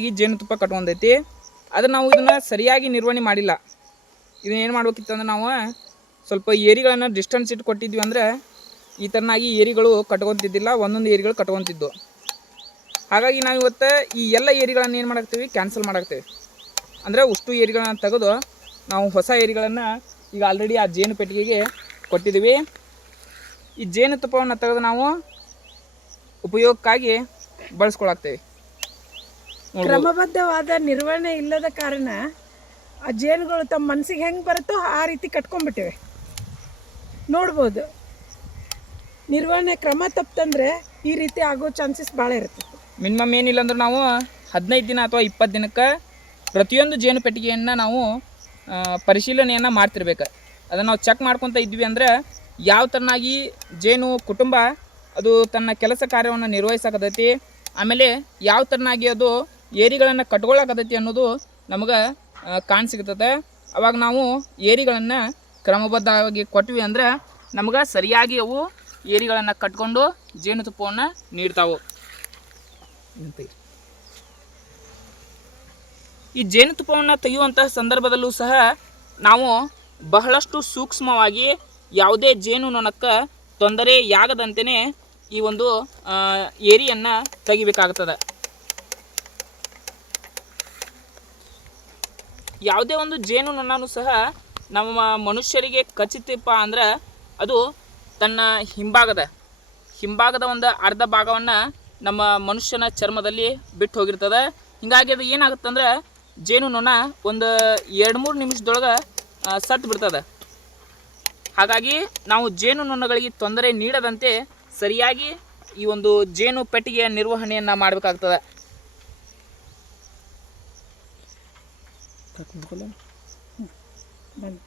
ಚೆನ್ನಾಗಿ ಜೇನುತುಪ್ಪ ಕಟ್ಕೊಂಡೈತಿ. ಆದರೆ ನಾವು ಇದನ್ನು ಸರಿಯಾಗಿ ನಿರ್ವಹಣೆ ಮಾಡಿಲ್ಲ. ಇದನ್ನೇನು ಮಾಡ್ಬೇಕಿತ್ತು ಅಂದ್ರೆ ನಾವು ಸ್ವಲ್ಪ ಏರಿಗಳನ್ನು ಡಿಸ್ಟೆನ್ಸ್ ಇಟ್ಟು ಕೊಟ್ಟಿದ್ವಿ ಅಂದರೆ ಈ ಥರನಾಗಿ ಏರಿಗಳು ಕಟ್ಕೊತಿದ್ದಿಲ್ಲ, ಒಂದೊಂದು ಏರಿಗಳು ಕಟ್ಕೊತಿದ್ದು. ಹಾಗಾಗಿ ನಾವು ಇವತ್ತು ಈ ಎಲ್ಲ ಏರಿಗಳನ್ನು ಏನು ಮಾಡಾಕ್ತೀವಿ, ಕ್ಯಾನ್ಸಲ್ ಮಾಡಾಕ್ತೀವಿ. ಅಂದರೆ ಅಷ್ಟು ಏರಿಗಳನ್ನ ತೆಗೆದು ನಾವು ಹೊಸ ಏರಿಗಳನ್ನು ಈಗ ಆಲ್ರೆಡಿ ಆ ಜೇನು ಪೆಟ್ಟಿಗೆಗೆ ಕೊಟ್ಟಿದ್ದೀವಿ. ಈ ಜೇನುತುಪ್ಪವನ್ನು ತೆಗೆದು ನಾವು ಉಪಯೋಗಕ್ಕಾಗಿ ಬಳಸ್ಕೊಳಾಕ್ತೇವೆ. ಕ್ರಮಬದ್ಧವಾದ ನಿರ್ವಹಣೆ ಇಲ್ಲದ ಕಾರಣ ಆ ಜೇನುಗಳು ತಮ್ಮ ಮನಸ್ಸಿಗೆ ಹೆಂಗೆ ಬರುತ್ತೋ ಆ ರೀತಿ ಕಟ್ಕೊಂಡ್ಬಿಟ್ಟಿವೆ. ನೋಡ್ಬೋದು, ನಿರ್ವಹಣೆ ಕ್ರಮ ತಪ್ಪಂದ್ರೆ ಈ ರೀತಿ ಆಗೋ ಚಾನ್ಸಸ್ ಭಾಳ ಇರುತ್ತೆ. ಮಿನಿಮಮ್ ಏನಿಲ್ಲ ಅಂದ್ರೆ ನಾವು 15 ದಿನ ಅಥವಾ 20 ದಿನಕ್ಕೆ ಪ್ರತಿಯೊಂದು ಜೇನು ಪೆಟ್ಟಿಗೆಯನ್ನು ನಾವು ಪರಿಶೀಲನೆಯನ್ನು ಮಾಡ್ತಿರ್ಬೇಕು. ಅದನ್ನು ನಾವು ಚೆಕ್ ಮಾಡ್ಕೊತ ಇದ್ವಿ ಅಂದರೆ ಯಾವ ಥರನಾಗಿ ಜೇನು ಕುಟುಂಬ ಅದು ತನ್ನ ಕೆಲಸ ಕಾರ್ಯವನ್ನು ನಿರ್ವಹಿಸಕತ್ತೈತಿ, ಆಮೇಲೆ ಯಾವ ಥರನಾಗಿ ಅದು ಏರಿಗಳನ್ನು ಕಟ್ಕೊಳ್ಳಾಕತ್ತೈತಿ ಅನ್ನೋದು ನಮಗೆ ಕಾಣಸಿಗ್ತದೆ. ಅವಾಗ ನಾವು ಏರಿಗಳನ್ನು ಕ್ರಮಬದ್ಧವಾಗಿ ಕೊಟ್ವಿ ಅಂದ್ರೆ ನಮಗೆ ಸರಿಯಾಗಿ ಅವು ಏರಿಗಳನ್ನು ಕಟ್ಕೊಂಡು ಜೇನುತುಪ್ಪವನ್ನು ನೀಡ್ತಾವೆ. ಈ ಜೇನುತುಪ್ಪವನ್ನು ತೆಗೆಯುವಂತಹ ಸಂದರ್ಭದಲ್ಲೂ ಸಹ ನಾವು ಬಹಳಷ್ಟು ಸೂಕ್ಷ್ಮವಾಗಿ ಯಾವುದೇ ಜೇನುನೊಣಕ್ಕೆ ತೊಂದರೆಯಾಗದಂತೆಯೇ ಈ ಒಂದು ಏರಿಯನ್ನು ತೆಗಿಬೇಕಾಗ್ತದೆ. ಯಾವುದೇ ಒಂದು ಜೇನುನೊಣನೂ ಸಹ ನಮ್ಮ ಮನುಷ್ಯರಿಗೆ ಕಚ್ಚಿತಪ್ಪ ಅಂದ್ರೆ ಅದು ತನ್ನ ಹಿಂಭಾಗದ ಒಂದು ಅರ್ಧ ಭಾಗವನ್ನು ನಮ್ಮ ಮನುಷ್ಯನ ಚರ್ಮದಲ್ಲಿ ಬಿಟ್ಟು ಹೋಗಿರ್ತದೆ. ಹೀಗಾಗಿ ಅದು ಏನಾಗುತ್ತೆ ಅಂದ್ರೆ ಜೇನುನೊಣ ಒಂದು 2-3 ನಿಮಿಷದೊಳಗೆ ಸತ್ತು ಬಿಡ್ತದೆ. ಹಾಗಾಗಿ ನಾವು ಜೇನುನೊಣಗಳಿಗೆ ತೊಂದರೆ ನೀಡದಂತೆ ಸರಿಯಾಗಿ ಈ ಒಂದು ಜೇನು ಪೆಟ್ಟಿಗೆಯ ನಿರ್ವಹಣೆಯನ್ನು ಮಾಡಬೇಕಾಗ್ತದೆ. ಬನ್ನಿ.